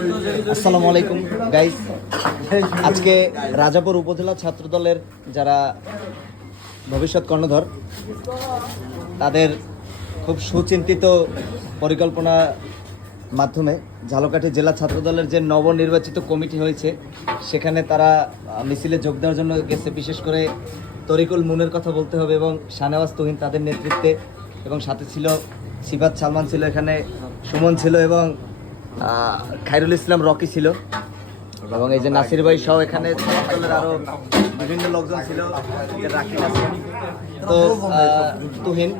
আসসালামু আলাইকুম গাইস। আজকে রাজাপুর উপজেলা ছাত্র দলের যারা ভবিষ্যৎ কর্ণধর, তাদের খুব সুচিন্তিত পরিকল্পনা মাধ্যমে ঝালকাঠি জেলা ছাত্র দলের যে নবনির্বাচিত কমিটি হয়েছে, সেখানে তারা মিছিলে যোগ দেওয়ার জন্য গেছে। বিশেষ করে তরিকুল মুনের কথা বলতে হবে এবং শাহনেওয়াজ তুহিন তাদের নেতৃত্বে, এবং সাথে ছিল সিফাত সালমান ছিল, এখানে সুমন ছিল এবং খায়রুল ইসলাম রকি ছিল, এবং এই যে নাসির ভাই সহ এখানে দলের আরও বিভিন্ন লোকজন ছিল, রাকিব আছে। তো তুহিন,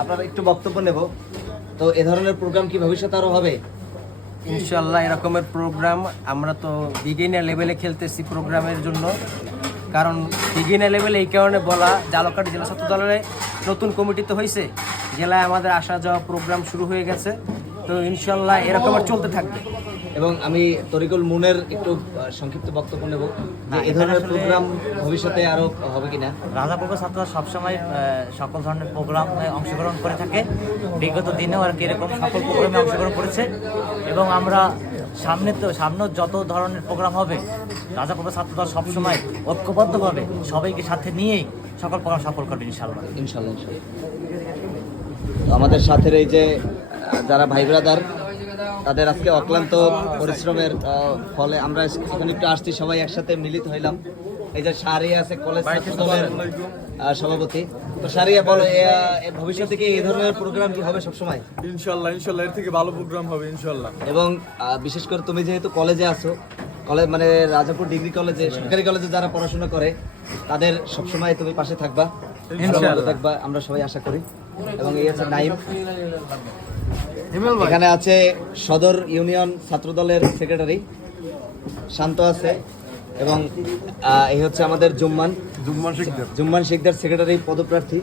আপনারা একটু বক্তব্য নেব। তো এ ধরনের প্রোগ্রাম কি ভবিষ্যতে আরও হবে? ইনশাল্লাহ এরকমের প্রোগ্রাম আমরা তো বিগিনার লেভেলে খেলতেছি প্রোগ্রামের জন্য। কারণ বিগিনার লেভেলে এই কারণে বলা, ঝালকাঠি জেলা ছাত্র দলের নতুন কমিটি তো হয়েছে, জেলায় আমাদের আসা যাওয়া প্রোগ্রাম শুরু হয়ে গেছে। তো ইনশাল্লাহ এরকমের চলতে থাকবে। এবং আমি তরিকুল মুনের একটু সংক্ষিপ্ত বক্তব্য নেব যে এ ধরনের প্রোগ্রাম ভবিষ্যতে আরও হবে কিনা। রাজাপুর ছাত্ররা সবসময় সকল ধরনের প্রোগ্রামে অংশগ্রহণ করে থাকে। বিগত দিনেও আর কি এরকম সকল প্রোগ্রামে অংশগ্রহণ করেছে, এবং আমরা সামনে যত ধরনের প্রোগ্রাম হবে, রাজাপুর ছাত্ররা সবসময় ঐক্যবদ্ধভাবে সবাইকে সাথে নিয়েই সকল প্রোগ্রাম সফল করবে ইনশাআল্লাহ। ইনশাল্লাহ। তো আমাদের সাথে এই যে যারা ভাই ব্রাদার, তাদের আজকে অক্লান্ত পরিশ্রমের ফলে আমরা এখানে একটু আসছি, সবাই একসাথে মিলিত হইলাম। এই যে সারিয়া আছে, কলেজ ছাত্রদলের সভাপতি। তো সারিয়া বলো, ভবিষ্যতে কি এই ধরনের প্রোগ্রাম কি হবে সবসময়? ইনশাল্লাহ এর থেকে ভালো প্রোগ্রাম হবে ইনশাল্লাহ। এবং বিশেষ করে তুমি যেহেতু কলেজে আছো, কলেজ মানে রাজাপুর ডিগ্রি কলেজে, সরকারি কলেজে যারা পড়াশোনা করে, তাদের সবসময় তুমি পাশে থাকবা, থাকবা, আমরা সবাই আশা করি। এবং এই আছে নাইম, এখানে আছে সদর ইউনিয়ন ছাত্রদলের সেক্রেটারি শান্ত আছে, এবং এই হচ্ছে আমাদের জুম্মান শিকদার সেক্রেটারি পদপ্রার্থী।